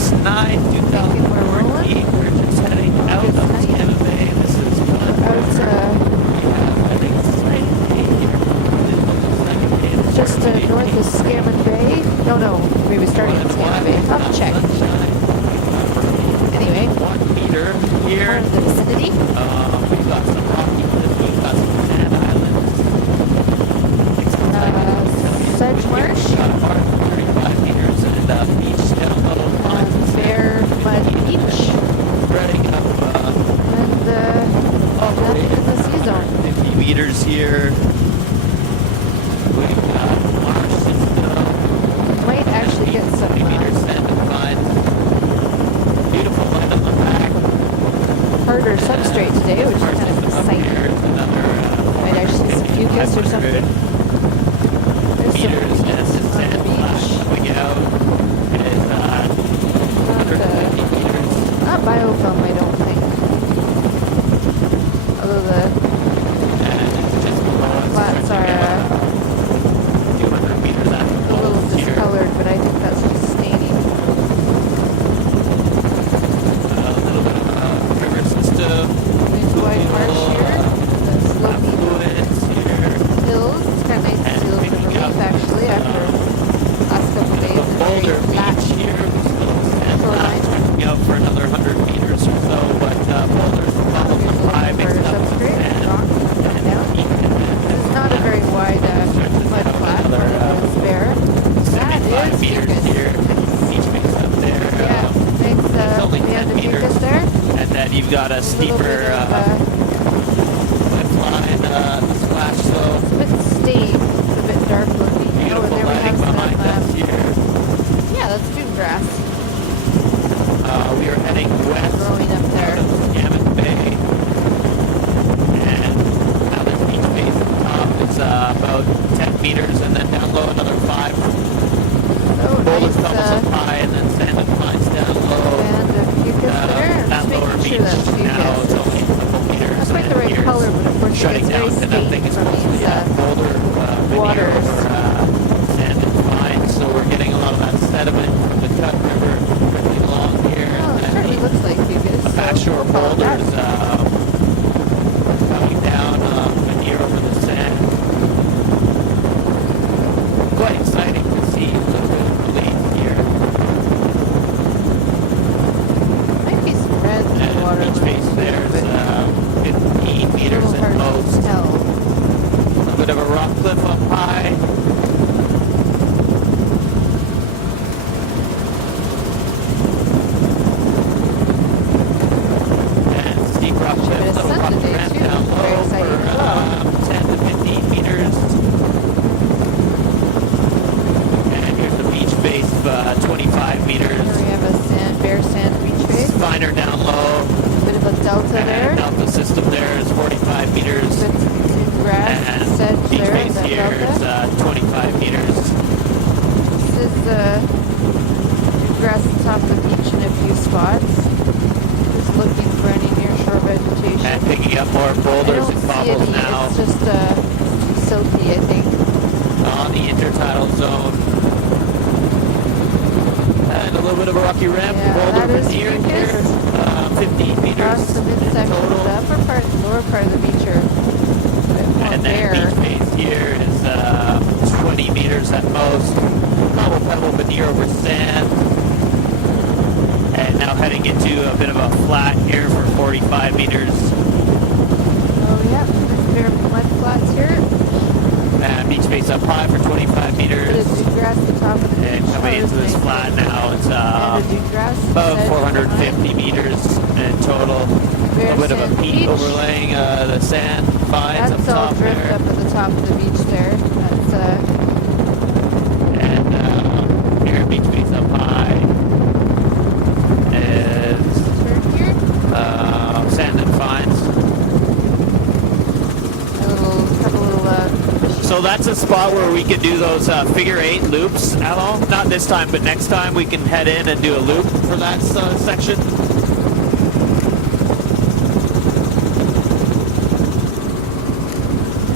August 9, 2014. We're just heading out of Tampa Bay. This is I think it's the second day here. Just north of Scammon Bay. No, maybe starting at Scammon Bay. I'll have to check. Anyway, 1 meter here. we're in the vicinity. We've got some rocky cliffs, we've got some sand islands. Sedge Marsh. We've got a mark of 35 meters and a beach down below. Bear Mud Beach. Spreading up And all the way in the sea zone. 50 meters here. We've got marsh system. Might actually get some 50 meters sand and fines. Beautiful light on the back. harder substrate today, which is kind of exciting. Might actually see some mucus or something. There's some Meters and on the sand flash beach. coming out. It is 150 meters. Not biofilm, I don't think. Although the And it's just below us. flats are 200 meters at a little most here. discolored, but I think that's just staining. A little bit of a river system. There's White Marsh here, the slopey Affluents here. hills. It's kind of nice to see a little bit of relief actually after last couple days. The It's Boulder very flat. Beach here. We still stand Shoreline. tracking out for another 100 meters or so, but Boulder's the bottom Here's of a the high little mixed for up with substrate, sand. rock, coming down. It's not a very wide mud flat, but it is bare. That 75 is meters mucus. here. Beach mix up there. Yeah, thanks. It's only We have 10 the meters. mucus there. And then you've got a A little steeper bit of, cliff line splash slope. it's a bit stained. It's a bit dark looking. Oh, Beautiful and there we lighting have some, behind us here. yeah, that's dune grass We are heading west growing up there. out of Scammon Bay. And now there's beach base at the top. It's about 10 meters, and then down low another 5. Oh, Boulders nice doubles up high, and then sand and fines down low. band of mucus there. I'm That just lower making beach sure that's now it's mucus. only a couple meters. Not quite the and right here's color, but of course it shutting gets very down, and that thing stained is from mostly these boulder veneer waters. over sand and fines. So we're getting a lot of that sediment from the Cut River trickling along here. Oh, it And then certainly looks like mucus. the backshore we'll follow that. boulders coming down veneer over the sand. Quite exciting to see a little bit of relief here. Might be some red in the And water. beach but base there's 15 a meters little at hard most. to tell. A little bit of a rock cliff up high. And steep rock Bit cliff, of little sun rock today, ramp too. down Very low exciting for as well. 10 to 15 meters. And here's the beach base, 25 meters. Here we have a bare sand beach face. Finer down low. Bit of a delta there. And delta system there is 45 meters. Bit of grass, And sedge beach there, base that here is delta. 25 meters. This is grass at the top of the beach in a few spots. Just looking for any nearshore vegetation. And picking up more I boulders don't and see cobbles any. now It's just too silty, I think. on the intertidal zone. And a little bit of a rocky ramp, Yeah, boulder that is veneer mucus. here, 15 meters Across the in midsection, the total. upper part and lower part of the beach are a bit more And then bare. beach base here is 20 meters at most. Cobble pebble veneer over sand. And now heading into a bit of a flat here for 45 meters. Oh yeah, there's bare mud flats here. And beach base up high for 25 Bit meters. of dew grass at the top of the beach. And coming into this nice. flat now, it's And a dew grass. about sedge 450 meters in total. behind. A Bare little bit of a sand peak beach. overlaying the sand fines up That's all top drift there. up at the top of the beach there. That's And here, beach base up high is turn here. sand and fines. Couple little So that's a spot where we could do those figure 8 loops at all. Not this time, but next time we can head in and do a loop for that section.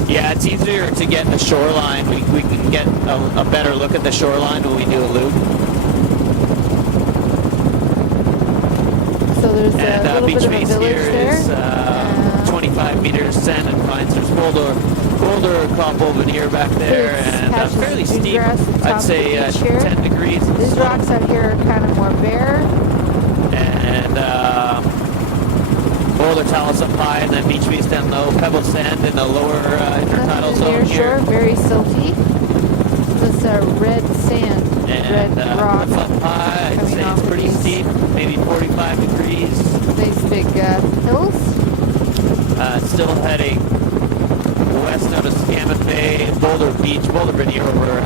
Yeah, it's easier to get the shoreline. We can get a better look at the shoreline when we do a loop. there's And a little beach bit of a base village here there. is 25 meters sand and pines. There's boulder cobble veneer back there, There's and patches fairly of dune steep. grass at the top I'd of the say beach here. 10 degrees. and These slope. rocks out here are kind of more bare. And boulder talus up high, and then beach base down low. Pebble sand in the lower intertidal Nothing zone near here. shore, very silty. This red sand, And red rock. cliff up high, I'd coming say off it's pretty these steep, maybe 45 degrees. Nice big hills. Still heading west out of Scammon Bay, Boulder Beach, Boulder Veneer over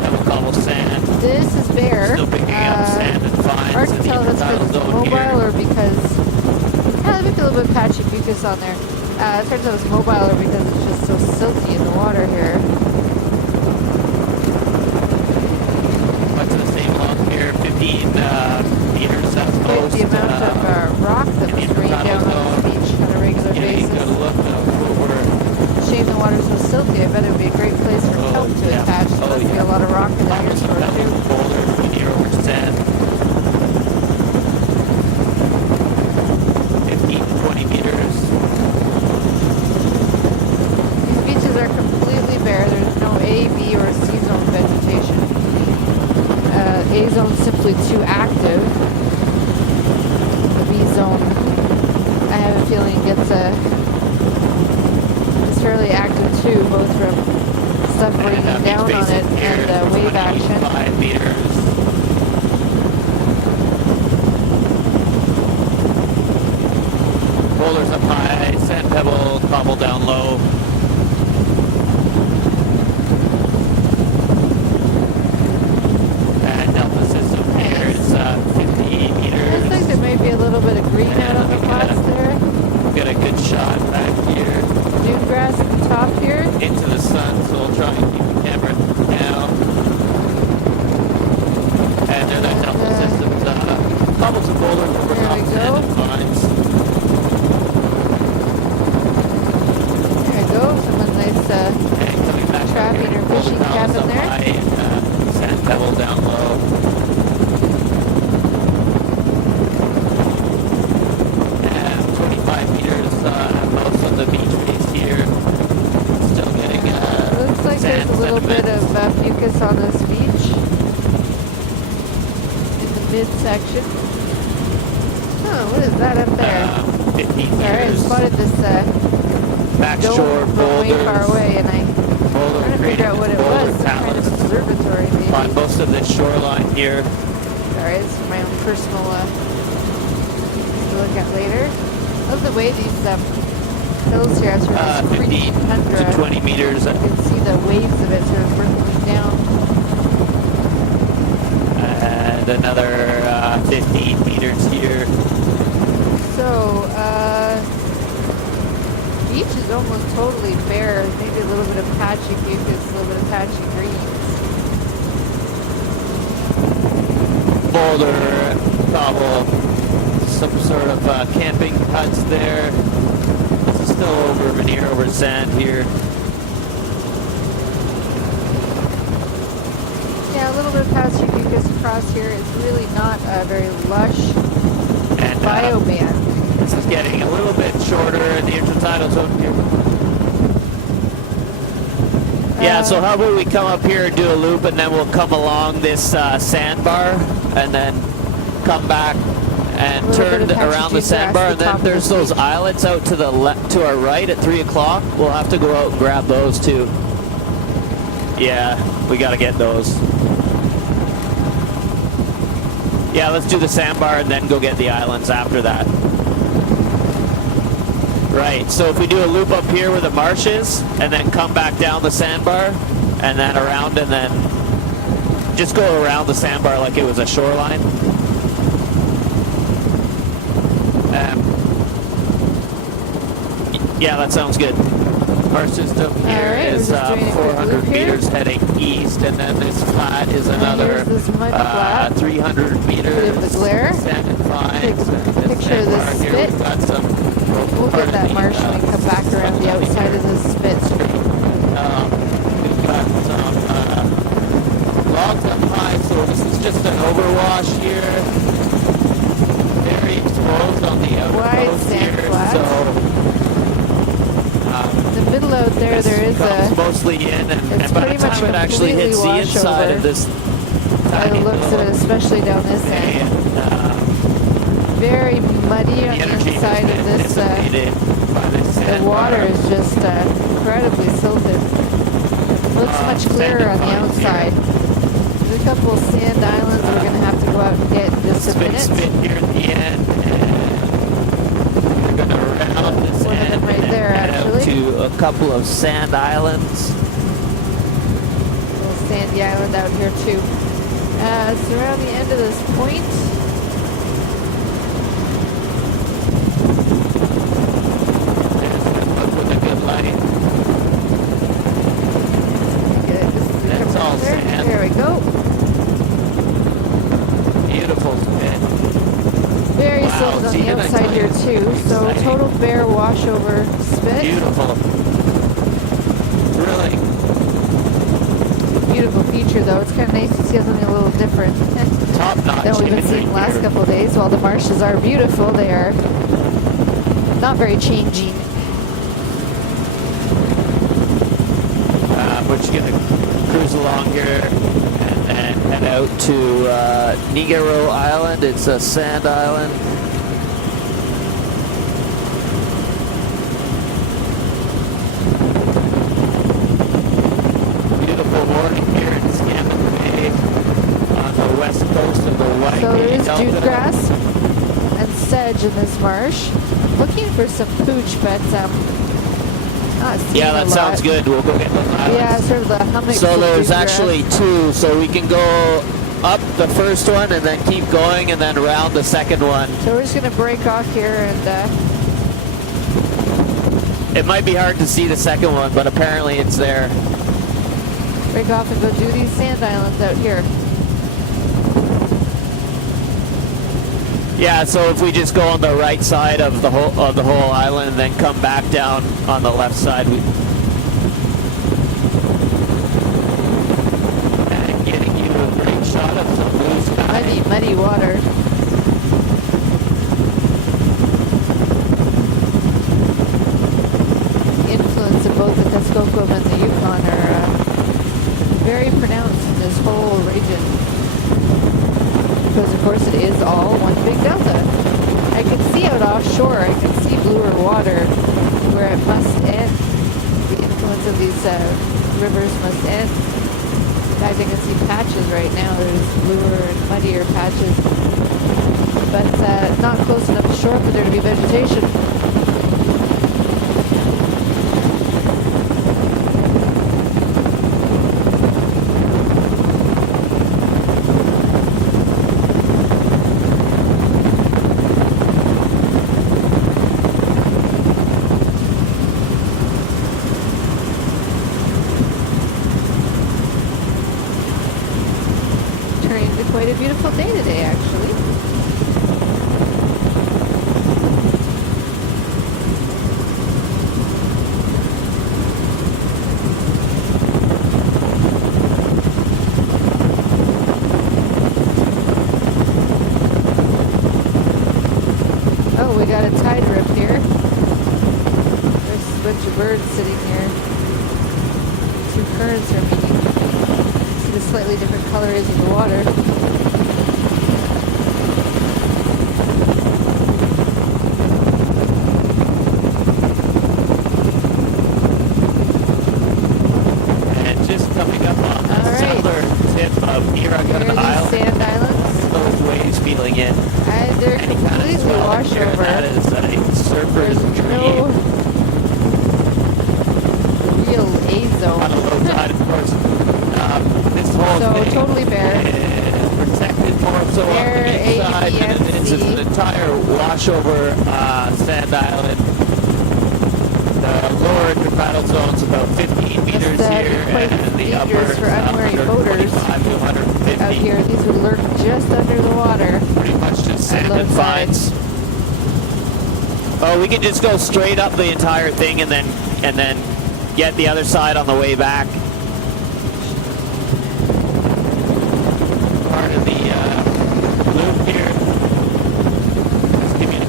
Pebble Cobble Sand. This is bare. Still picking up sand and fines Hard in to the tell if it's intertidal because it's zone mobile here. or because there might be a little bit of patchy mucus on there. It's hard to tell if it's mobile or because it's just so silty in the water here. Much of the same along here, 15 meters south Quite coast. the amount of rock that in the was rained down intertidal on this beach on a regular Getting a basis. good look of what we're Shame the water's so silty. I bet it would be a great place for kelp to yeah. attach. There must be a lot of rock in the almost near shore Pebble too. Boulder Veneer over sand. 15 to 20 meters. These beaches are completely bare. There's no A, B, or C zone vegetation. A zone simply too active. The B zone, I have a feeling it's fairly active too, both from stuff raining And down beach on it basin here and is wave action. 25 meters. Boulders up high, sand pebble, cobble down low. And delta system here is 50 meters. Looks like there might be a little bit of green out on the flats there. Got a good shot back here Dune grass at the top here. into the sun, so we'll try and keep the camera down. And there that delta system's cobbles and boulders over There top we sand go. and vines. There we go. Someone nice And coming back up trapping here, or boulder fishing talus cabin up there. high and sand pebble down low. And 25 meters most of the beach base here. Still getting Looks like there's sand a little bit sediment. of mucus on this beach in the midsection. Oh, what is that up there? 15 Sorry, I meters spotted this back dome shore from boulders. way far away, and I'm Boulder trying to figure out what it boulder was. Some kind of talus observatory, maybe. on most of this shoreline here. Sorry, this is my own personal to look at later. I love the way these hills here are sort of this 15 creek tundra. to 20 meters. You can see the waves of it sort of rippling down. And another 15 meters here. So, beach is almost totally bare. Maybe a little bit of patchy mucus, a little bit of patchy greens. Boulder, cobble, some sort of camping huts there. This is still over veneer over sand here. Yeah, a little bit of patchy mucus across here. It's really not a very lush And bioband. this is getting a little bit shorter in the intertidal zone here. Yeah, so how about we come up here and do a loop, and then we'll come along this sandbar, and then come back and A little turn bit of patchy around the dune sandbar, grass at and the top then of there's the those beach. islets out to the left, to our right at 3 o'clock. We'll have to go out and grab those too. Yeah, we got to get those. Yeah, let's do the sandbar and then go get the islands after that. Right, so if we do a loop up here where the marsh is, and then come back down the sandbar, and then around, and then just go around the sandbar like it was a shoreline. Yeah, that sounds good. Our system here Alright, we're is just doing a quick 400 loop here. meters heading east, and then this flat is another here's this mud flat. 300 meters. Bit of the glare. Sand and vines. Take a and this picture of this sandbar here, spit. we've got some. We'll get that marsh when we come back around the outside of this spit. We've got some logs up high, so this is just an overwash here. Very closed on the outer Wide coast sand here, flats. so In the middle out there, this there is comes a, mostly in, and it's by pretty the much time it actually completely hits the washed inside over of this by the tiny looks of it, little especially down this bay, end. and, Very muddy on the energy has inside of been this. dissipated by this The sandbar. water is just incredibly silted. Looks much clearer on the outside. There's a couple of sand islands we're going to have to go out and get in just a minute. Spin here at the end, and we're going to round this One of them end right and there, head out actually. to a couple of sand islands. Little sandy island out here too. It's around the end of this point. Look with a good light. Get this is That's all there. sand. There we go. Beautiful spin. Very Wow, silted on see, the didn't I outside tell here you? too. So Exciting. total bare washover spit. Beautiful. Thrilling. Beautiful feature though. It's kind of nice to see something a little different Top notch. than we've been seeing the last couple of days. While the marshes are beautiful, they are not very changing. We're just going to cruise along here and then head out to Nigaro Island. It's a sand island. Beautiful morning here in Scammon Bay on the west coast of the White So there is Delta. jute grass and sedge in this marsh. Looking for some pooch, but not seeing Yeah, a that lot. sounds good. We'll go get those islands. Yeah, sort of the hummock. So of there's jute grass. actually two, so we can go up the first one and then keep going and then around the second one. So we're just gonna break off here and It might be hard to see the second one, but apparently it's there. break off and go do these sand islands out here. Yeah, so if we just go on the right side of the whole island and then come back down on the left side, and getting you a great shot of some blue sky. Muddy water. The influence of both the Texcoco and the Yukon are very pronounced in this whole region. Because of course it is all one big delta. I can see out offshore, I can see bluer water where it must end. The influence of these rivers must end. In fact, I can see patches right now. There's bluer and muddier patches. But not close enough to shore for there to be vegetation. Turning into quite a beautiful day today, actually. Oh, we got a tide rip here. There's a bunch of birds sitting here. Two currents are meeting. See the slightly different color is of the water. And just coming up on the All right. southern tip of Iragan Here are these Island, sand islands. those waves feeling in. And they're Any kind of completely swell washed here, over. that is a surfer's There's dream. no real A On a zone. low tide, of course. This whole So thing totally bare. is protected more so Bare, on the inside than it is. It's ABNC. an entire washover sand island. The lower interbattle zone's about 15 meters Must, here, be quite and the upper dangerous is for unwary boaters 125 to 150. out here. These would lurk just under the water. Pretty much just sand low and tide. fines. Oh, we can just go straight up the entire thing and then get the other side on the way back. Part of the loop here. Just give you a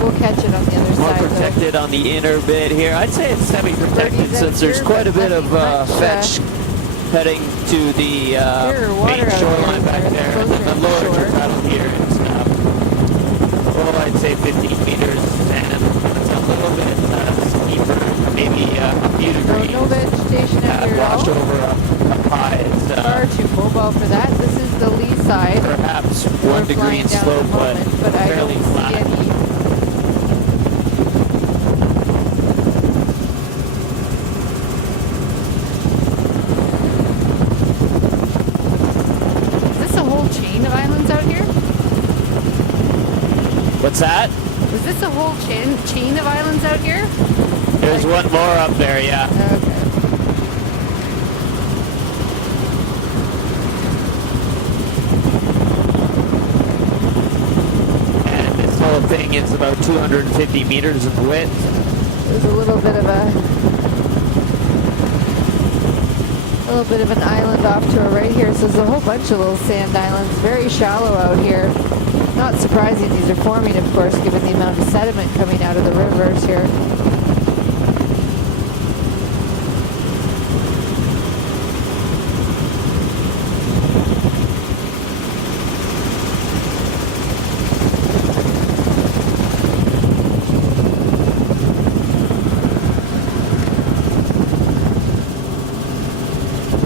We'll catch it on the other More side. protected on the inner bit here. I'd say it's semi-protected Birdies out since there's here, quite a but bit of nothing much, fetch heading to the water main out shoreline here, back it's there, and then the closer lower to shore. turtle here and stuff. Well, I'd say 15 meters, and it's a little bit steeper, maybe a few So degrees. no vegetation out here at Wash all. over up high. It's Far too mobile for that. This is the lee side. perhaps We're 1 degree flying in down slope, at the but moment, but I fairly don't see flat. any. Is this a whole chain of islands out here? What's that? Was this a whole chain of islands out here? There's Like- one more up there, yeah. Okay. And this whole thing is about 250 meters in width. There's a little bit of an island off to our right here. So there's a whole bunch of little sand islands, very shallow out here. Not surprising these are forming, of course, given the amount of sediment coming out of the rivers here.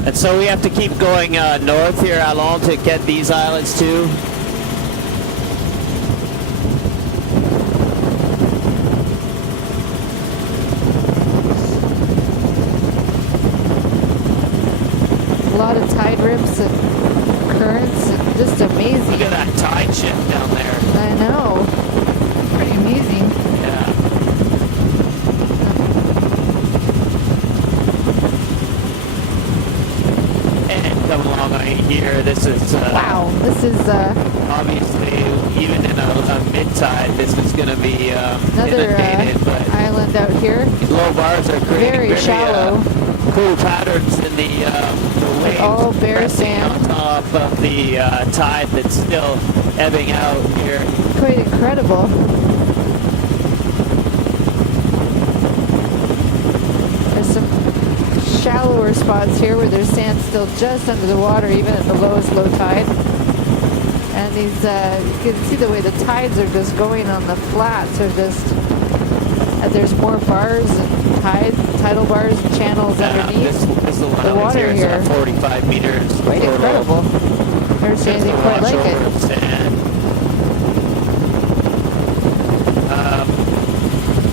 And so we have to keep going north here, Alon, to get these islands too. A lot of tide rips and currents and just amazing. Look at that tide shift down there. I know. Pretty amazing. Yeah. And come along right here, this is Wow, this is obviously, even in a mid-tide, this is going to be another inundated, but island out here. these low bars are creating Very shallow. cool patterns in the waves all bare pressing sand. on top of the tide that's still ebbing out here. Quite incredible. There's some shallower spots here where there's sand still just under the water, even at the lowest low tide. And these, you can see the way the tides are just going on the flats are just, there's more bars and tidal bars and channels underneath. This little the island water here is here. 45 meters. Quite total. incredible. Never seen Just anything a quite wash like over it. of sand.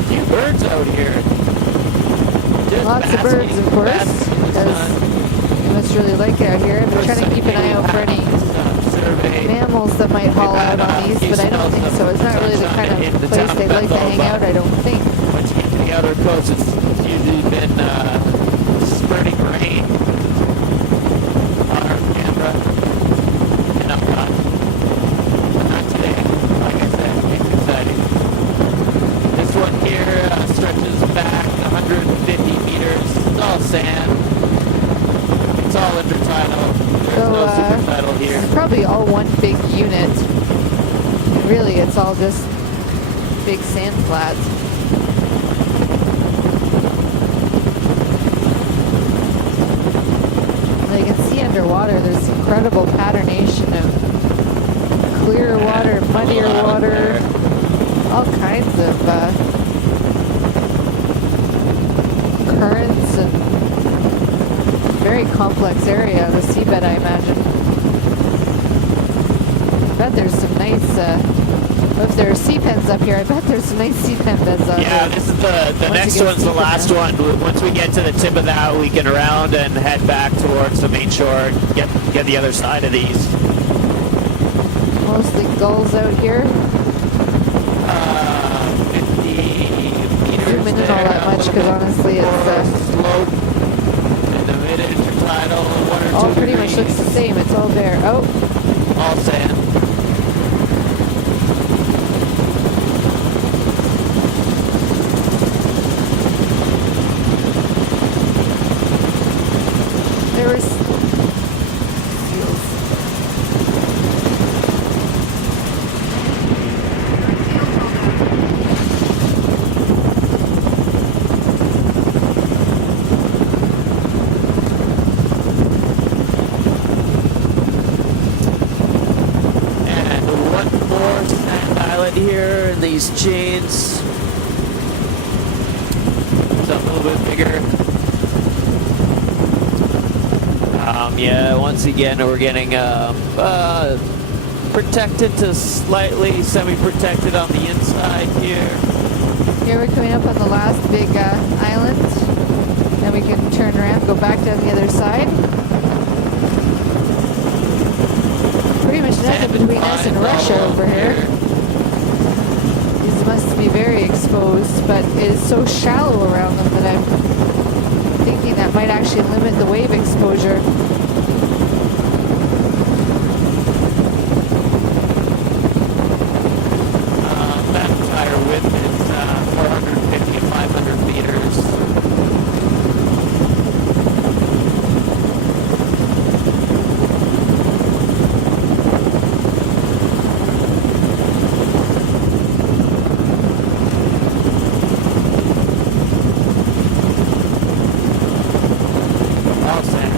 Few birds out here. Just Lots of birds, of course, basking in the because sun. you must really like it out here. I've been trying to keep an eye out for any Survey. mammals that might haul out on these, but I don't think so. It's not really the kind of place they'd like to hang out, I don't think. Once you get to the outer coast, it's usually been spurting rain on our camera. And I'm not. Not today. Like I said, it's exciting. This one here stretches back 150 meters. It's all sand. It's all intertidal. There's no supertidal here. It's probably all one big unit. Really, it's all just big sand flats. And you can see underwater, there's incredible patternation of clear water, muddier water, all kinds of currents and very complex area of the seabed, I imagine. I bet there's some nice, if there are sea pens up here, I bet there's some nice sea pen beds out Yeah, there. this is the next one's the last one. Once we get to the tip of that, we can round and head back towards the main shore and get the other side of these. Mostly gulls out here. 50 meters Zoom in all that much because honestly it's slope in the mid-intertidal, 1 or 2 all pretty much degrees. looks the same. It's all there. Oh, All sand. there was seals. these chains. So a little bit bigger. Yeah, once again, we're getting protected to slightly semi-protected on the inside here. Here we're coming up on the last big island. Then we can turn around, go back down the other side. Pretty much nothing between us and Russia over here. These must be very exposed, but it is so shallow around them that I'm thinking that might actually limit the wave exposure. That entire width is 450 to 500 meters. All sand.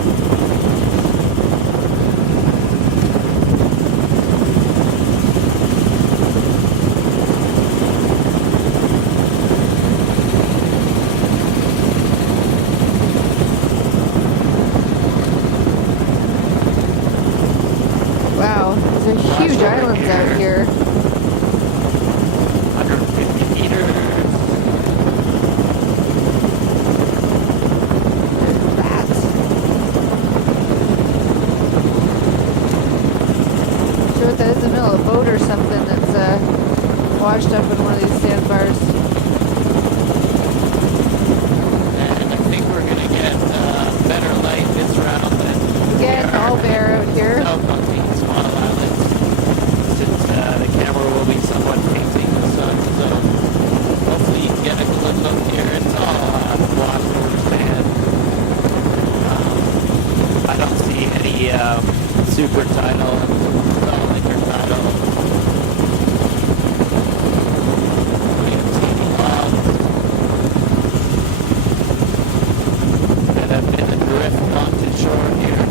Wow, these are huge over islands out here. 150 meters. Rats. Sure what that is in the middle of a boat or something that's washed up in one of these sandbars. And I think we're going to get better light this round than Again, we are all bare out here. south on these small islands, since the camera will be somewhat facing the sun. So hopefully you can get a good look here. It's all washed over sand. I don't see any super tidal. It's all intertidal. We don't see any clouds that have been adrift onto shore here.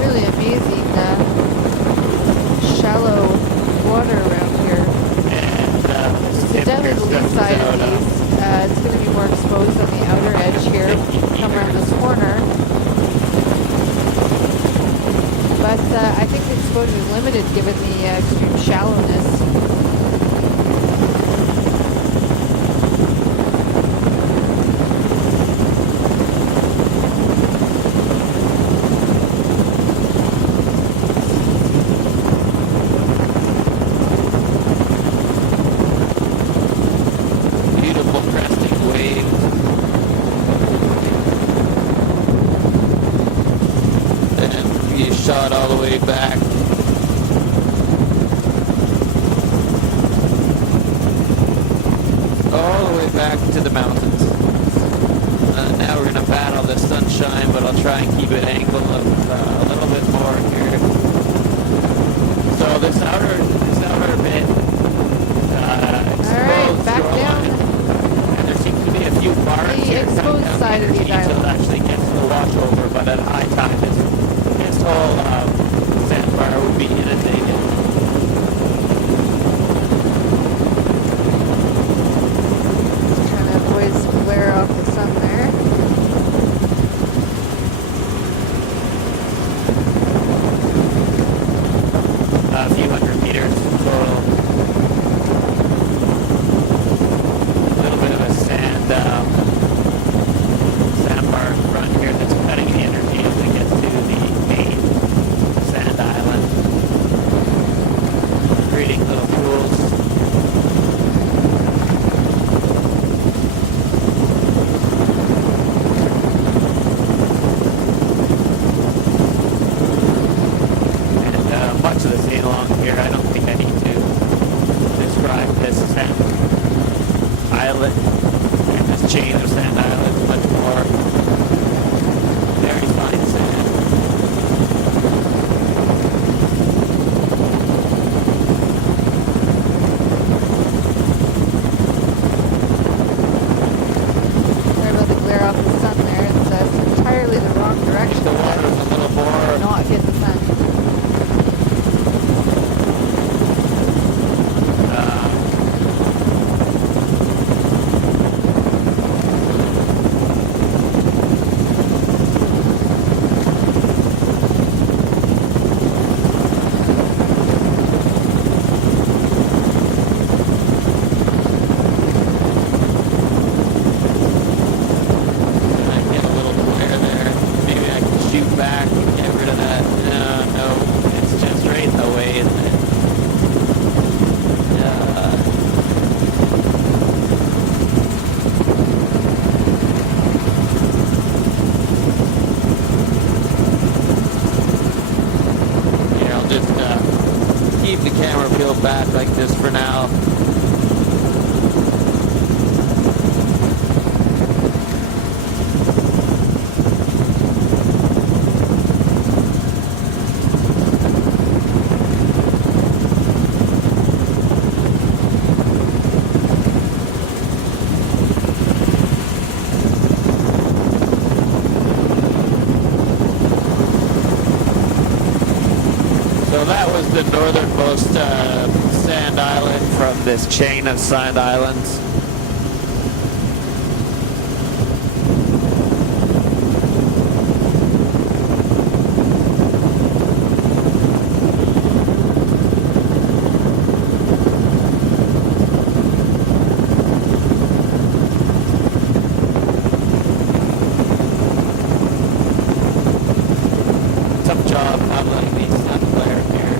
Really amazing shallow water around here. And this So tip down here to the lee stretches side of out these, it's going to be more exposed on the outer edge here. 50 Come around meters. this corner. But I think the exposure is limited given the extreme shallowness. Beautiful cresting waves. And you shot all the way back. All the way back to the mountains. Now we're going to battle the sunshine, but I'll try and keep it angled up a little bit more here. So this outer bit exposed back down. shoreline. And there seems to be a few bars The here exposed cutting down side of energy these till it islands. actually gets to the washover, but at high tide this whole sandbar would be inundated. Trying to avoid some glare off the sun there. A few hundred meters total. A little bit of a sandbar in front here that's cutting the energy as it gets to the main sand island. leave the camera peeled back like this for now. So that was the northernmost sand island from this chain of sand islands. Tough job not letting these sun flare here.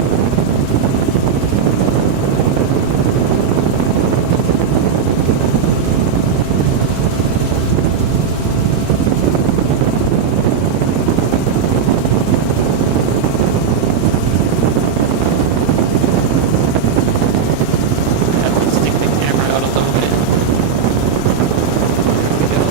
Have to stick the camera out a little bit. There we go.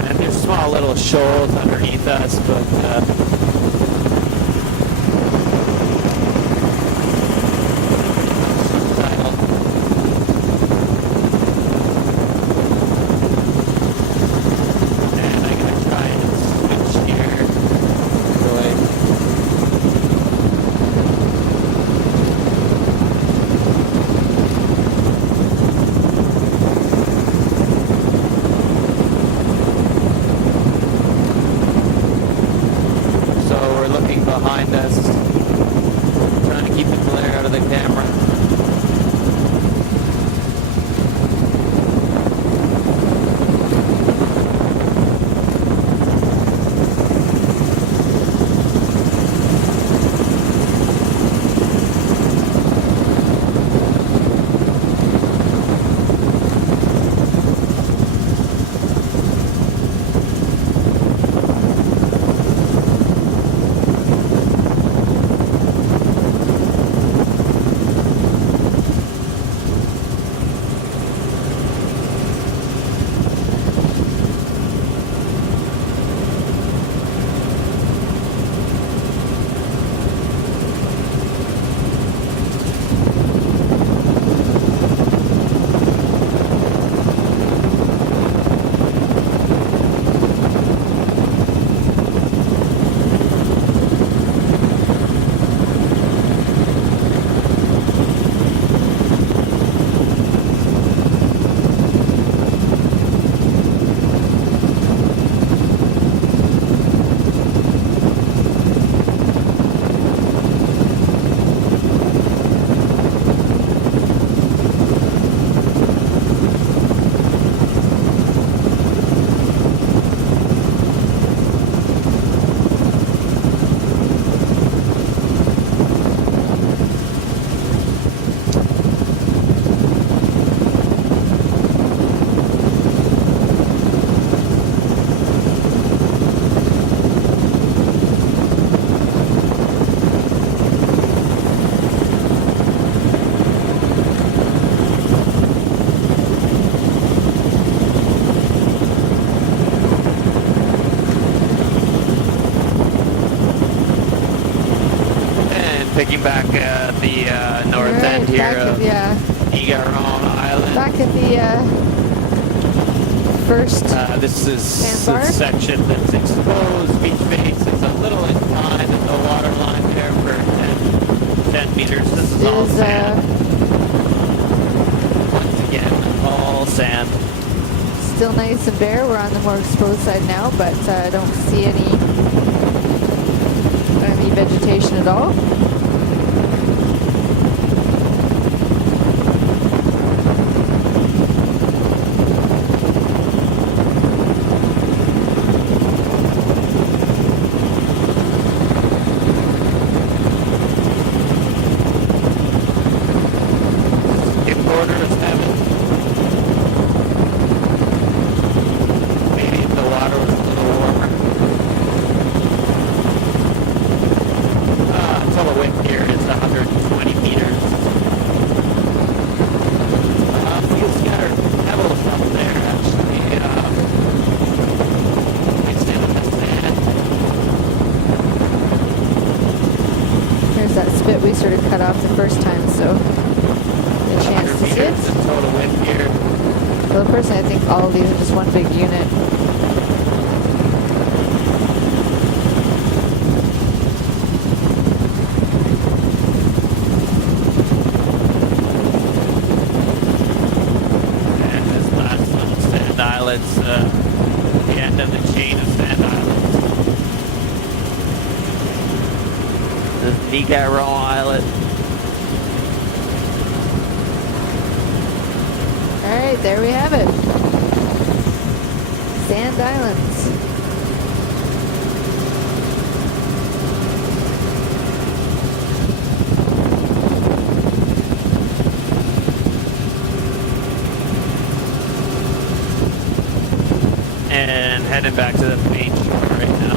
And there's small little shoals underneath us, but subtitle. And I gotta try and switch here. Really. So we're looking behind us, trying to keep the glare out of the camera. Picking back at the north Right, end here back of Igaron Island. back at the first This is sandbar. the section that's exposed. Beach face is a little inclined at the water line there for 10 meters. This is all sand. Once again, all sand. Still nice and bare. We're on the more exposed side now, but I don't see any vegetation at all. Importers haven't. Maybe if the water was a little warmer. Total wind here is 120 meters. Few scattered pebbles up there, actually. It's in the sand. There's that spit we sort of cut off the first time, so a chance to 100 see it. meters in total wind here. Well, personally, I think all of these are just one big unit. And this last little sand island's the end of the chain of sand islands. This is Nigaro Island. All right, there we have it. Sand Islands. And heading back to the main shore right now.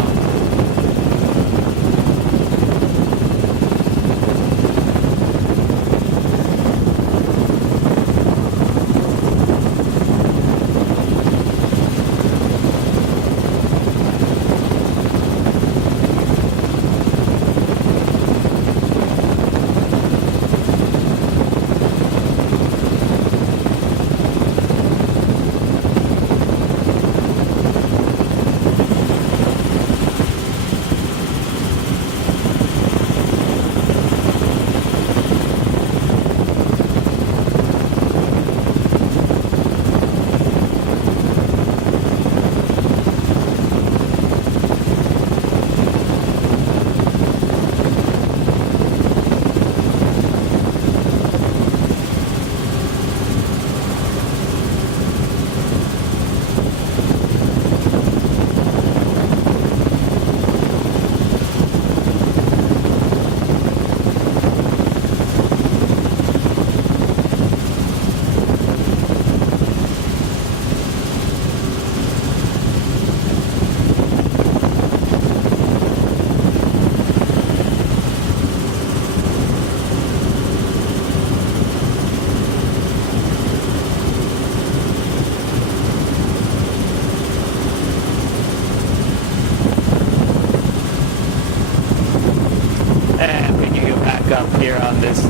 Up here on this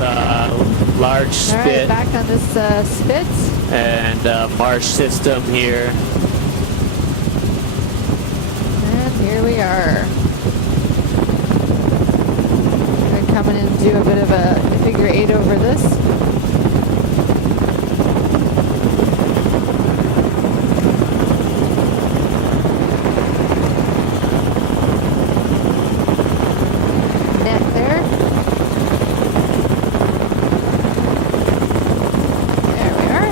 large All spit right, back on this spit. and marsh system here. And here we are. We're gonna come in and do a bit of a figure 8 over this. Net there. There we are.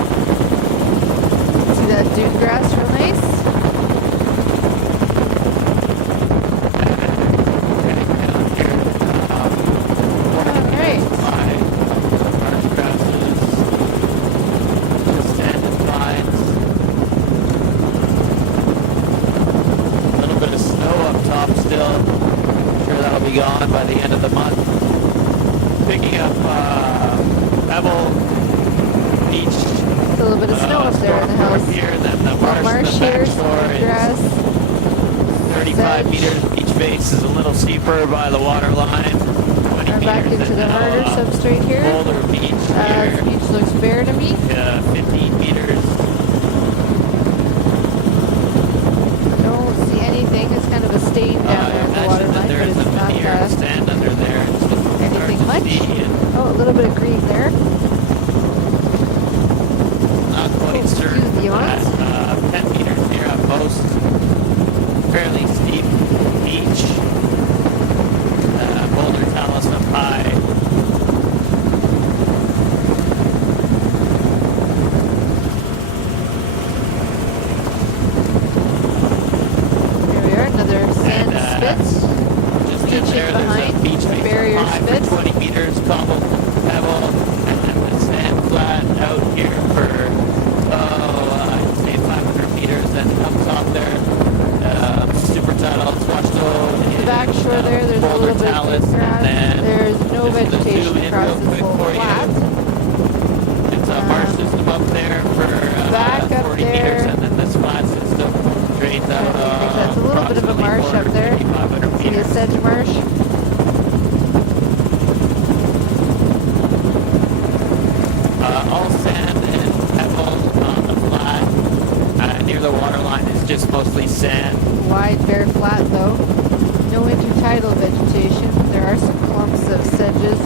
See that dune grass real nice? Gone by the end of the month. Picking up Pebble Beach. A little bit of snow up there in the hills. Here, and then the Marsh here, shore grass. 35 meters. Beach base is a little steeper by the water line. 20 We're back meters into the harder substrate here. Boulder Beach This here. beach looks bare to me. 15 meters. Don't see anything. It's kind of a stain down there in the water line, There but is it's a not veneer stand under there. It's just anything hard to much. see and Oh, a little bit of green there. not quite certain. Excuse the But, nuance. 10 meters here at most. Fairly steep beach. just mostly sand. Wide, bare flat though. No intertidal vegetation. There are some clumps of sedges,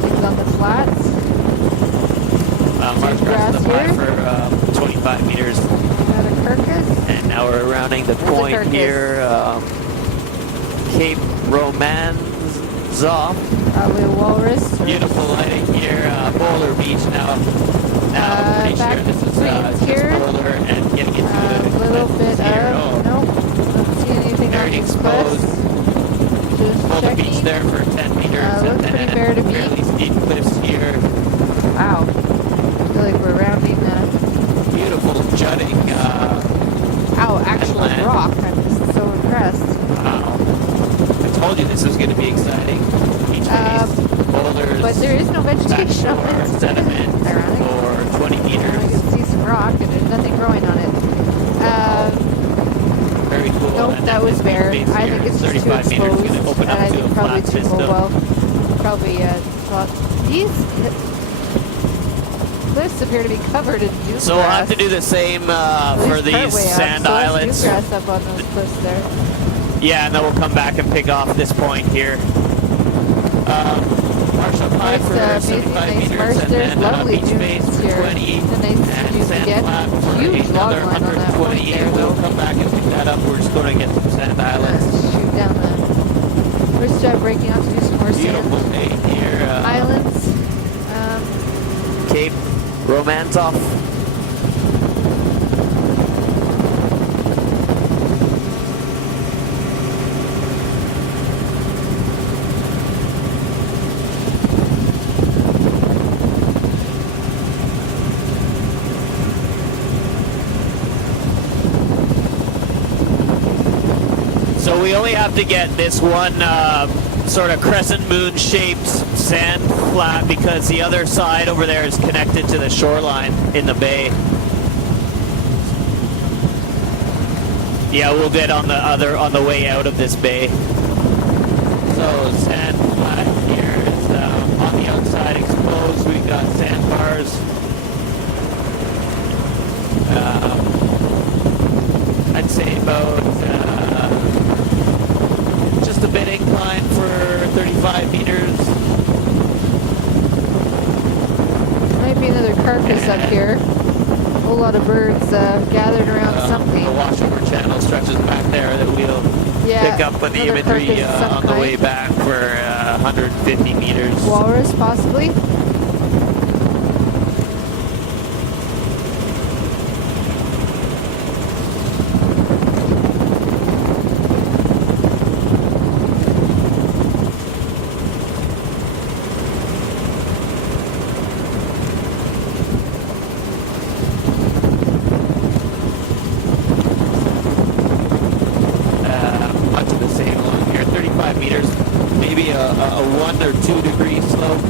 things on the flats. Mark's grass crossed the line here. for 25 meters. Got a carcass. And now we're rounding the There's a point carcass. here. Cape Romanzoff. Probably a walrus. or- Beautiful lighting here. Boulder Beach now. Now I'm pretty back sure this is plains just here. Boulder and getting into A the little cliffs bit here. of, nope, don't see anything on Very these exposed. cliffs. Just Boulder checking. Beach there for 10 meters. Looks And pretty then bare to me. fairly steep cliffs here. Wow. I feel like we're rounding Beautiful jutting. actual Headland. rock. I'm just so impressed. Wow. I told you this was going to be exciting. Beach face, boulders, But there is no vegetation on backshore, it. sediment Ironic. for 20 I meters. can see some rock and there's nothing growing on it. Very cool. Nope, And that then was this bare. beach base I here think is it's just too 35 meters exposed. going to open And up I to think a probably flat too system. well. Probably these cliffs appear to be covered in dew So we'll have grass. to do the same At for least these partway up. sand So there's islands. dew grass up on those cliffs there. Yeah, and then we'll come back and pick off this point here. Marshall High Nice, for amazing, 75 nice meters, marsh. and There's then lovely beach base dunes for here. 20, It's a nice and view to sand get. flat for Huge log another line on that point 120. there, We'll though. come back and pick that up. We're just going to get some sand islands. Shoot down the. We're just breaking out to do some more Beautiful sand day here. islands. Cape Romanzoff. So we only have to get this one sort of crescent moon shaped sand flat because the other side over there is connected to the shoreline in the bay. Yeah, we'll get on the way out of this bay. So sand flat here is on the outside exposed. We've got sandbars. I'd say about just a bit incline for 35 meters. Might be another carcass up here. A whole lot of birds gathered around something. The washover channel stretches back there that we'll Yeah, pick up with the another imagery carcass of some on the way kind. back for 150 meters. Walrus, possibly. Much of the same along here, 35 meters, maybe a 1 or 2 degree slope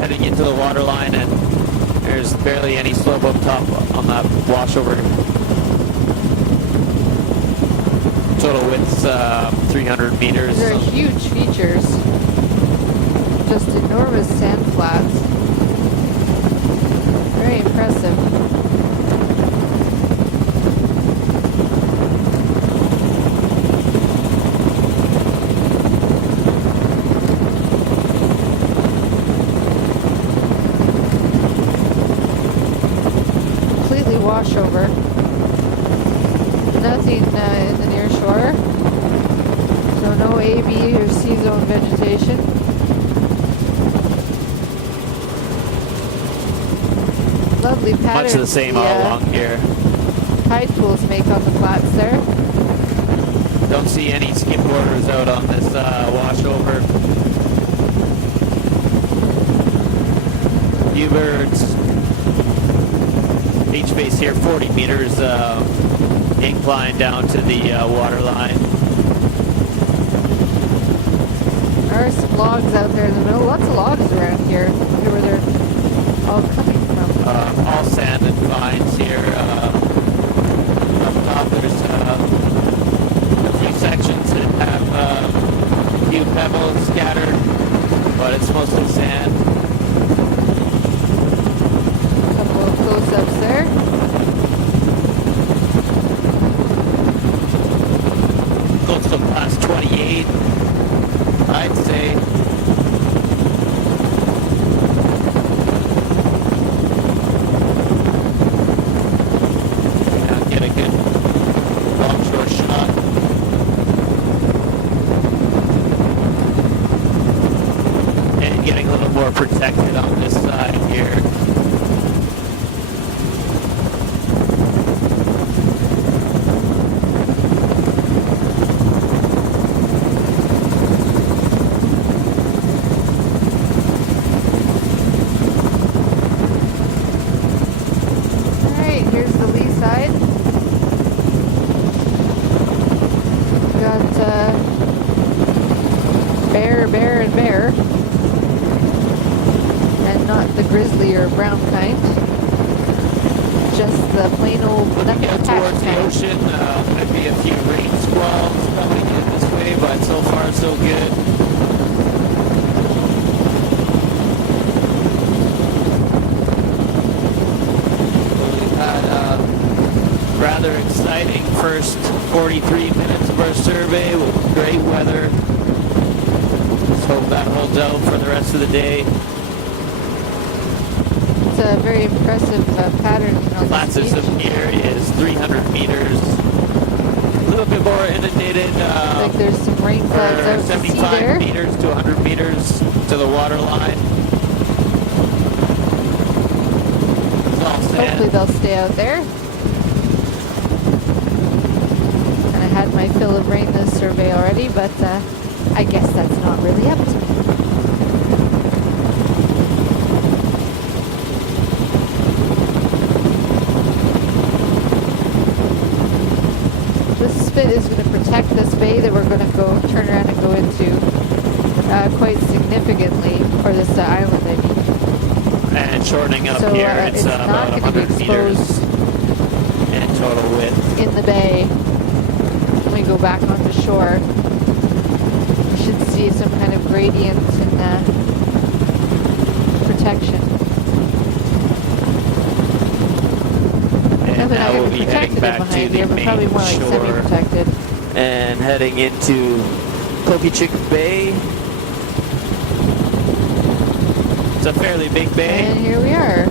heading into the water line, and there's barely any slope up top on that washover. Total width's 300 meters. These are huge features. Just enormous sand flats. Very impressive. Completely washover. Nothing in the near shore. So no AB or C zone vegetation. Lovely patterns. Much of the same all along here. Tide pools make on the flats there. Don't see any skim borders out on this washover. Few birds. Beach base here, 40 meters incline down to the water line. There are some logs out there in the middle. Lots of logs around here. I wonder where they're all coming from. All sand and vines here. Up top there's a few sections that have a few pebbles scattered, but it's mostly sand. A couple of close-ups there. brown kind. Just the plain old nothing Get attached towards the kind. ocean, might be a few rain squalls coming in this way, but so far so good. We've had a rather exciting first 43 minutes of our survey with great weather. Let's hope that holds out for the rest of the day. It's a very impressive pattern. Flat system here is 300 meters. A little bit more inundated. Like there's some rain clouds out to sea 75 there. meters to 100 meters to the water line. It's all sand. Hopefully they'll stay out there. And I had my fill of rain this survey already, but I guess that's not really up to me. This spit is going to protect this bay that we're going to go turn around and go into quite significantly, or this island, I mean. And shortening up So, here, it's not about gonna be 100 meters exposed in total width. in the bay. When we go back onto shore, we should see some kind of gradient in protection. And Nothing now not we'll gonna be be heading protected back to behind the here, but probably main more like shore semi-protected. and heading into Pokey Bay. It's a fairly big bay. And here we are.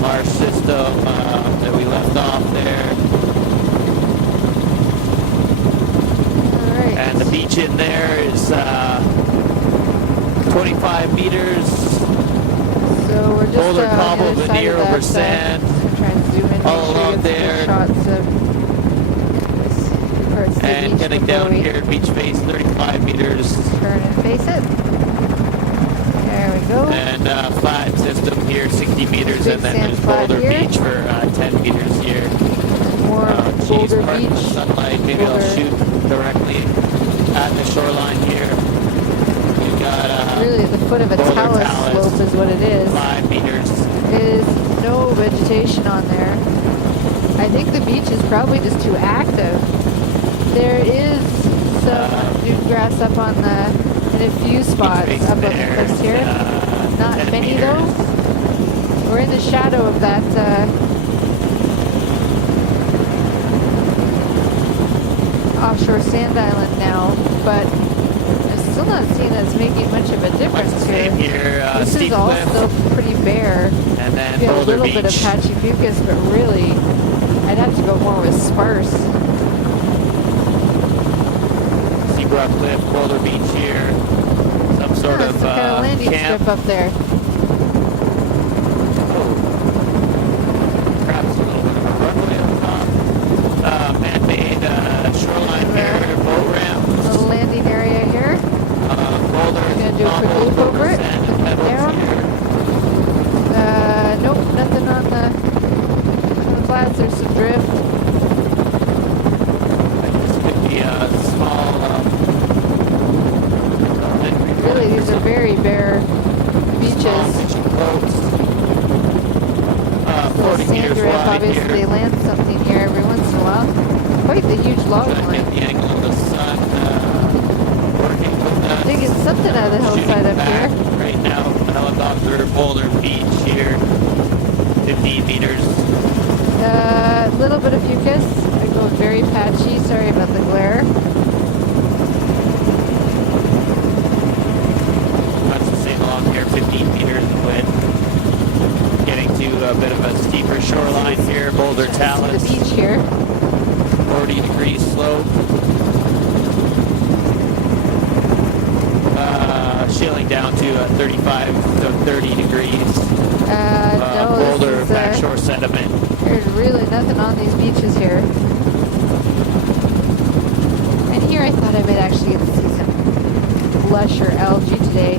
Marsh system that we left off there. All right. And the beach in there is 25 meters. So we're just Boulder on the cobble, other side veneer of that, over sand. just gonna try and zoom in, make All sure along you get some there. good shots of this parts of the And beach getting before down we here at beach face, 35 meters. turn and face it. There we go. And flat system here, 60 meters. Big And then sand there's flat Boulder here. Beach for 10 meters here. More Geez, Boulder pardon the Beach. sunlight. Maybe I'll Boulder. shoot directly at the shoreline here. We've got Really, the foot of a Boulder talus talus. slope is what it is. 5 meters. Is no vegetation on there. I think the beach is probably just too active. There is some dune grass up on the, in a few spots Beach face up on the there cliffs is, here. Not 10 many meters. though. We're in the shadow of that offshore sand island now, but I'm still not seeing us making much of a Much difference the same here. here. This Steep is all cliff. still pretty bare. And then We have a Boulder little Beach. bit of patchy mucus, but really, I'd have to go more with sparse. Seabrook Cliff, Boulder Beach here. Some sort Yeah, of some kind of landing camp. strip up there. Perhaps a little bit of a runway on top. Man-made shoreline here, boat ramp. Little landing area here. Boulders, Gonna do a quick cobbles, loop over it, sand, and look pebbles down. here. Nope, nothing on the flats. There's some drift. This could be a small Really, these are very bare beaches. fishing boats. 40 Sand meters drift, wide obviously they here. land something here every once in a while. Quite the huge log Trying to line. get the angle of the sun working with us. Digging something out of the hillside Shooting up here. back right now, helicopter Boulder Beach here, 15 meters. A little bit of mucus. I go very patchy. Sorry about the glare. Much the same along here, 15 meters in width. Getting to a bit of a steeper shoreline here, Boulder See Talus, the beach here. 40-degree slope. Shielding down to 35 to 30 degrees. No, Boulder this is, backshore sediment. there's really nothing on these beaches here. here, I thought I might actually get to see some lusher algae today.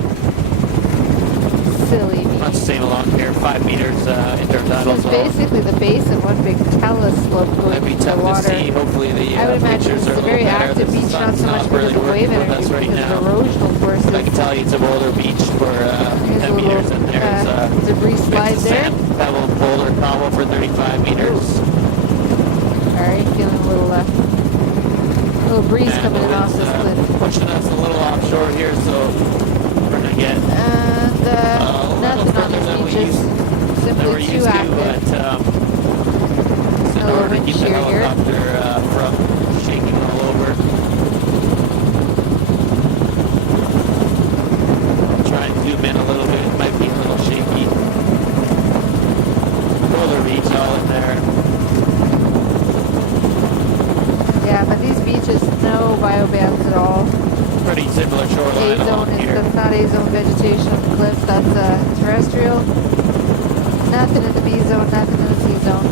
Silly me. Much same along here, 5 meters intertidal This is zone. basically the base of one big talus slope going That'd be into the tough to water. see. Hopefully the I would imagine pictures it's are a a little very better. active The beach, not sun's so much because really of the wave working with energy, us right because now. of erosional forces. I can tell you it's a boulder beach for There's 10 a meters, little and there's debris slide it's a there. sand pebble boulder combo for 35 meters. Alright, feeling a little breeze And coming the in off wind's this cliff. pushing us a little offshore here, so we're gonna get And a little nothing on further these than beaches. than we're Simply too used to, active. but in Hello, order to wind keep the shear here. helicopter from shaking all over. I'll try and zoom in a little bit. It might be a little shaky. Boulder Beach all in there. Yeah, but these beaches, no biobands at all. Pretty similar shoreline A-zone along here. that's not A-zone vegetation on the cliff, that's terrestrial. Nothing in the B-zone, nothing in the C-zone.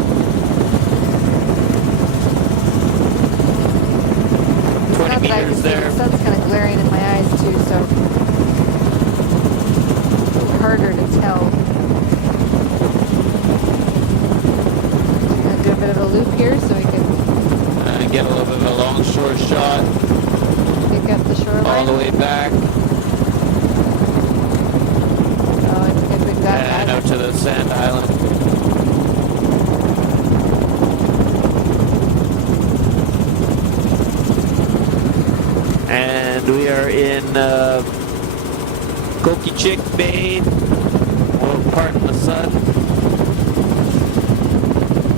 20 Not that I can meters see, there. the sun's kind of glaring in my eyes too, so it's harder to tell. Gonna do a bit of a loop here so we can Get a little bit of a long shore shot pick up the shoreline. all the way back Oh, I think I picked that and back. out to the sand island. And we are in Chick Bay. We'll pardon the sun.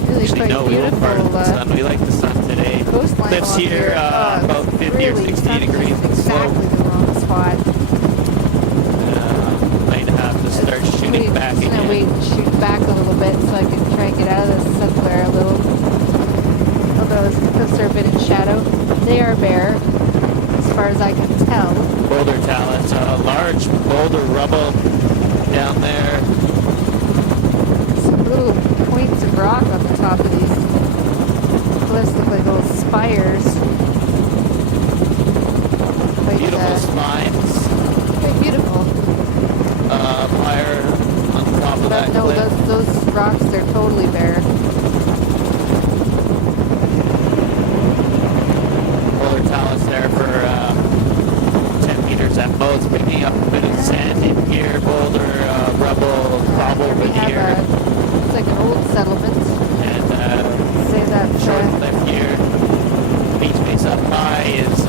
Really Actually, quite no, we won't pardon beautiful the sun. We like the sun today. coastline Cliffs along here, about 50 or really 60 sun's degrees just slope. exactly the wrong spot. Might have to start shooting back Just gonna wait again. and shoot back a little bit so I can try and get out of the sun glare a little. Although those cliffs are a bit in shadow. They are bare, as far as I can tell. Boulder talus, large boulder rubble down there. Some little points of rock on the top of these cliffs look like little spires. Quite, Beautiful spines. quite beautiful. Fire on top of that But no, cliff. those rocks, they're totally bare. Boulder talus there for 10 meters at most. Picking up a bit of sand in here. Boulder, rubble, cobble Here we in have here. looks like an old settlement. And Say that short cliff here. Beach base up high is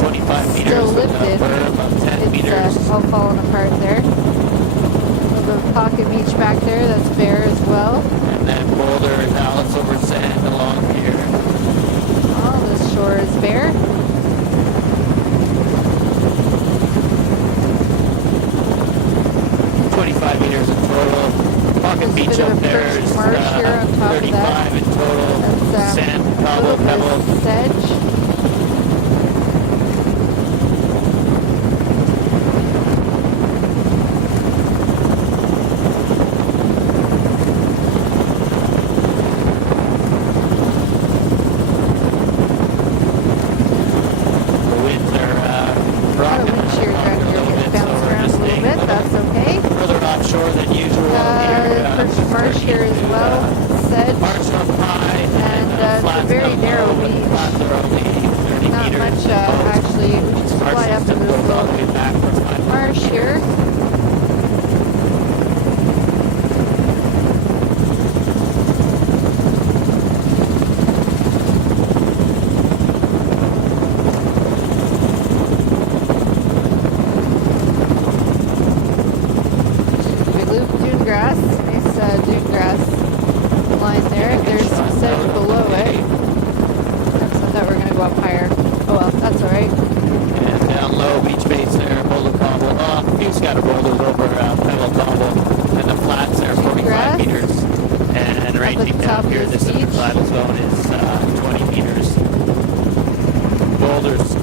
25 meters still with a lifted. berm of 10 meters. It's all falling apart there. A little bit of pocket beach back there that's bare as well. And then boulder talus over sand along here. All this shore is bare. 25 meters in total. Pocket There's a beach bit of up a there perched is marsh here on top of 35 that. in total. That's Sand, a cobble, little bit pebble. of sedge. The winds are A lot rocking of wind shear around around a here little gets bit, so bounced we're around just a little staying bit. a That's little okay. further offshore than usual here. Perched marsh here as well. Sedge. March up high And it's a flats very down narrow low, but the beach. flats are only 30 Not meters much, at most. actually. We just Our fly up system into this goes all the little way back for 500 marsh here. We loop dune grass. Nice dune grass line there. There's some sedge below it. Oops, I thought we were going to go up higher. Oh well, that's alright. And down low, beach base there, boulder cobble. A few scatter boulders over pebble cobble. And the flats there, 45 Grass. meters. And Up at ranging the top down of here, this this beach. intertidal zone is 20 meters. Boulders,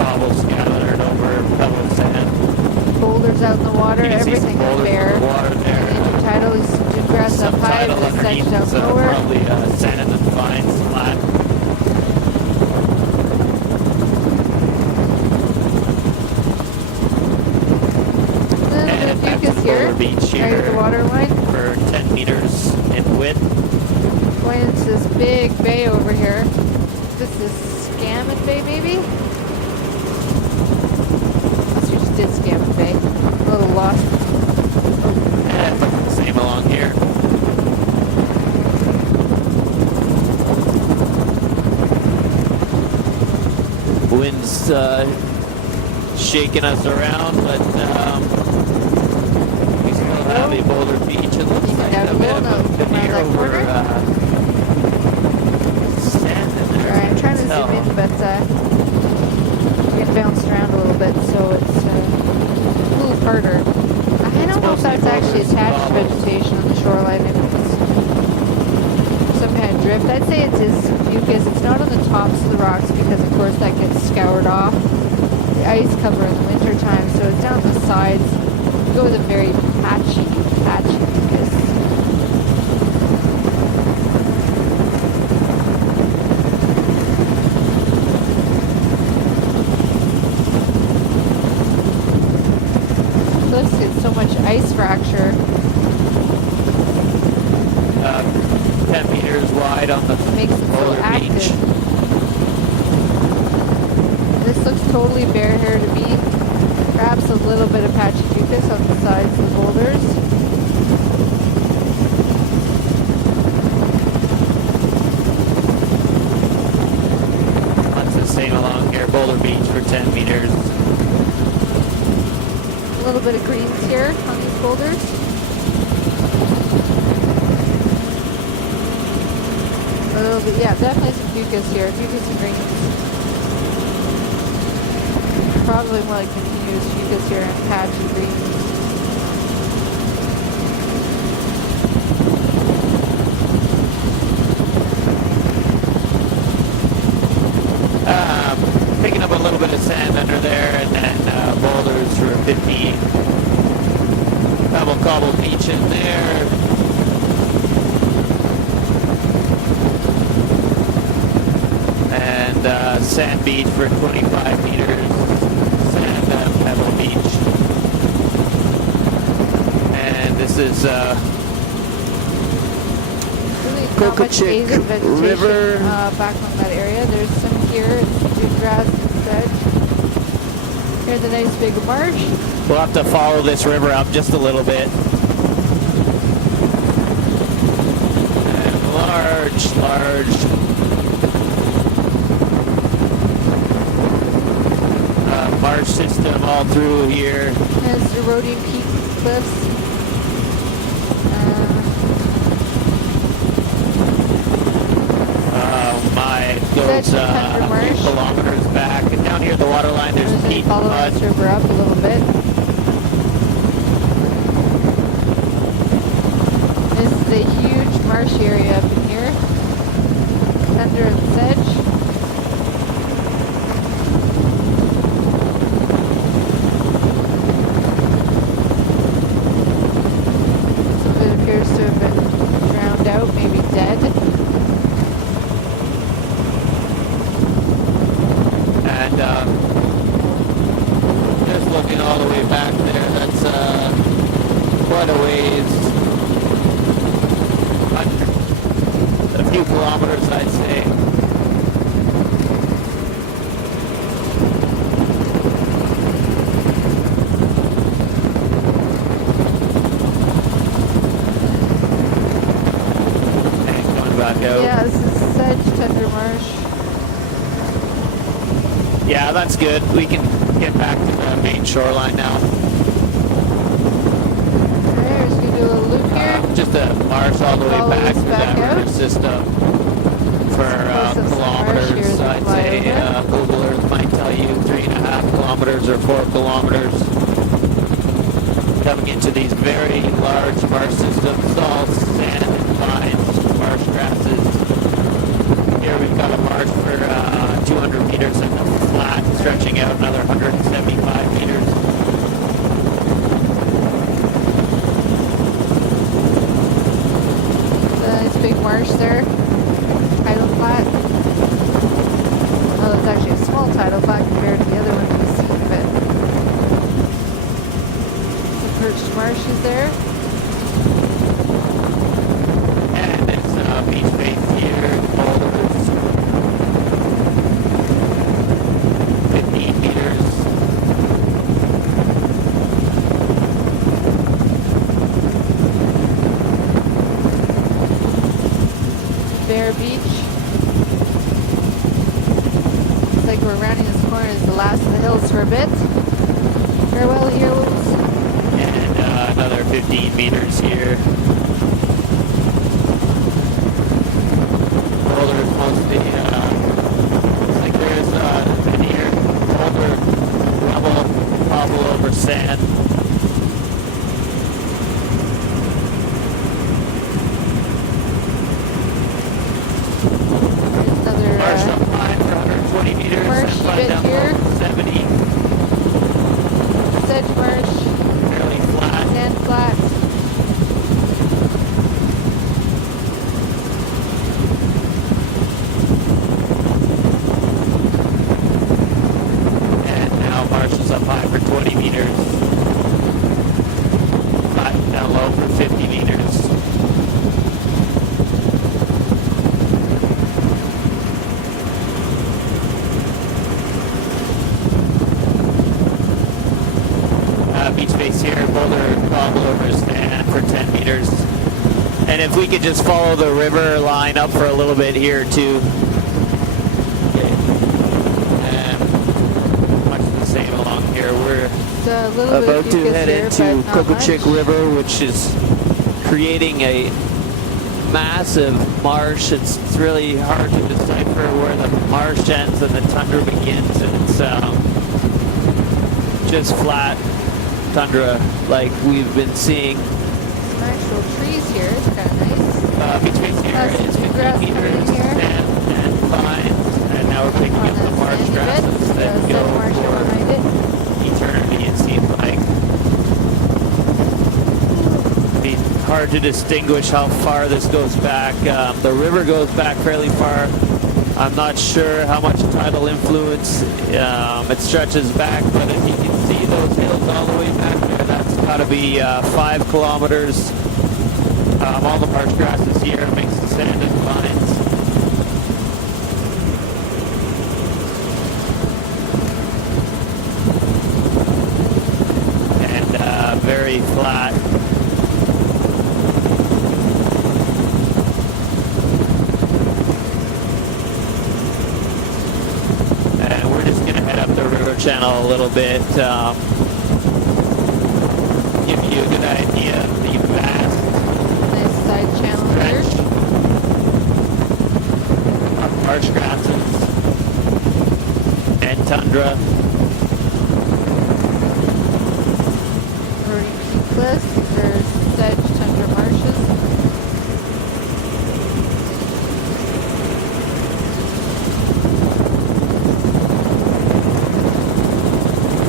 cobble scattered over pebble sand. Boulders out in the water. You can see some Everything is boulders in bare. the water there. Intertidal is some dune grass up high, Subtidal but the sedge underneath down is lower. probably sand and vines flat. here. Boulder Beach Right here at the water line. for 10 meters in width. Going into this big bay over here. This is Scammon Bay, maybe? Unless we just did Scammon Bay. A little lost. Yeah, same along here. Wind's shaking us around, but we still have a Boulder Beach. It looks like a bit of a veneer over sand in there. Alright, I'm trying to zoom in, but it bounced around a little bit, so it's a little harder. I don't know if that's actually attached vegetation on the shoreline, if it's some kind of drift. I'd say it is mucus. It's not on the tops of the rocks because, of course, that gets scoured off. The ice cover in the winter time, so it's down the sides. You go with a very patchy mucus. Cliffs get so much ice fracture. 10 meters wide on the Makes it so Boulder active. Beach. This looks totally bare here to me. Perhaps a little bit of patchy mucus on the sides of the boulders. Lots of same along here. Boulder Beach for 10 meters. A little bit of greens here on these boulders. A little bit, yeah, definitely some mucus here. Mucus and greens. Probably more like continuous mucus here and patchy greens. Picking up a little bit of sand under there, and then boulders for 15. Double cobble beach in there. And sand beach for 25 meters. Sand pebble beach. And this is Really not much Cocochic Asian vegetation River. back on that area. There's some here. It's good grass and sedge. Here's a nice big marsh. We'll have to follow this river up just a little bit. And large marsh system all through here. There's the Rhodium Peak cliffs. Oh my, goes a few kilometers back. And down here at the waterline there's peat and Follow mud. this river up a little bit. This is a huge marshy area up in here. Tender and sedge. Some of it appears to have been drowned out, maybe dead. And just looking all the way back there, that's quite a ways. A few kilometers, I'd say. And going back out. Yeah, this is sedge, tender marsh. Yeah, that's good. We can get back to the main shoreline now. Alright, just gonna do a little loop here. Just a marsh all the way Follow back this to back that out. river system for Some marsh here kilometers. as we I'd fly say over. Google Earth might tell you 3.5 kilometers or 4 kilometers. Coming into these very large marsh systems, all sand and pines, marsh grasses. Here we've got a marsh for 200 meters and a flat stretching out another 175 meters. A nice big marsh there. Tidal flat. Oh, that's actually a small tidal flat compared to the other one we've seen, but it's a perched marshes there. And it's beach base here, boulders, 15 meters. Bear Beach. Looks like we're rounding this corner. Is the last of the hills for a bit. Farewell, heroes. And another 15 meters here. Boulders mostly, looks like there's veneer, boulder, rubble, cobble over sand. There's another Marsh up line for 120 meters. marsh and flat bit down here. below 70. Sedge marsh, Fairly flat. sand flat. And now marsh is up high for 20 meters. Flat down low for 50 meters. Beach base here, boulder cobble over sand for 10 meters. And if we could just follow the river line up for a little bit here too. Okay. And much the same along here. We're It's a little bit about to mucus head here, into but not Coco much. Chick River, which is creating a massive marsh. It's really hard to decipher where the marsh ends and the tundra begins. It's just flat tundra like we've been seeing. Some actual trees here. It's kind of nice. Beach base here Some is 50 grass meters, growing here. sand and vines, and now we're picking On up the that marsh sandy grasses bit. that The go sedge marsh for behind it. eternity, it seems like. Be hard to distinguish how far this goes back. The river goes back fairly far. I'm not sure how much tidal influence it stretches back, but if you can see those hills all the way back there, that's got to be 5 kilometers. All the marsh grasses here makes the sand and vines. And very flat. And we're just going to head up the river channel a little bit. Give you a good idea of the vast Nice side channel here. stretch of marsh grasses and tundra. Roaring Peak Cliffs. These are sedge tundra marshes.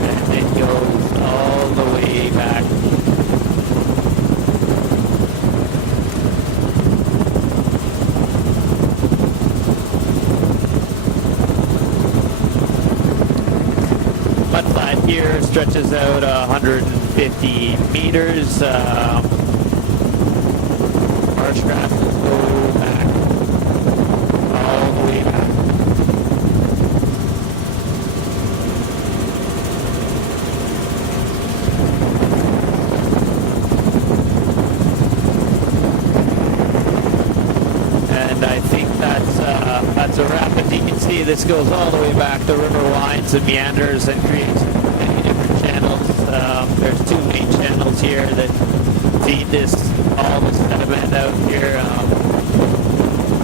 And it goes all the way back. Mudflat here stretches out 150 meters. Marsh grasses go back all the way back. And I think that's a wrap. As you can see, this goes all the way back. The river winds and meanders and creates many different channels. There's 2 main channels here that feed all the sediment out here.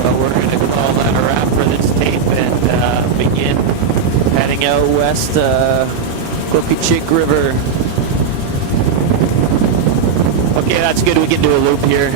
But we're going to call that a wrap for this tape and begin heading out west, Coco Chick River. Okay, that's good. We can do a loop here.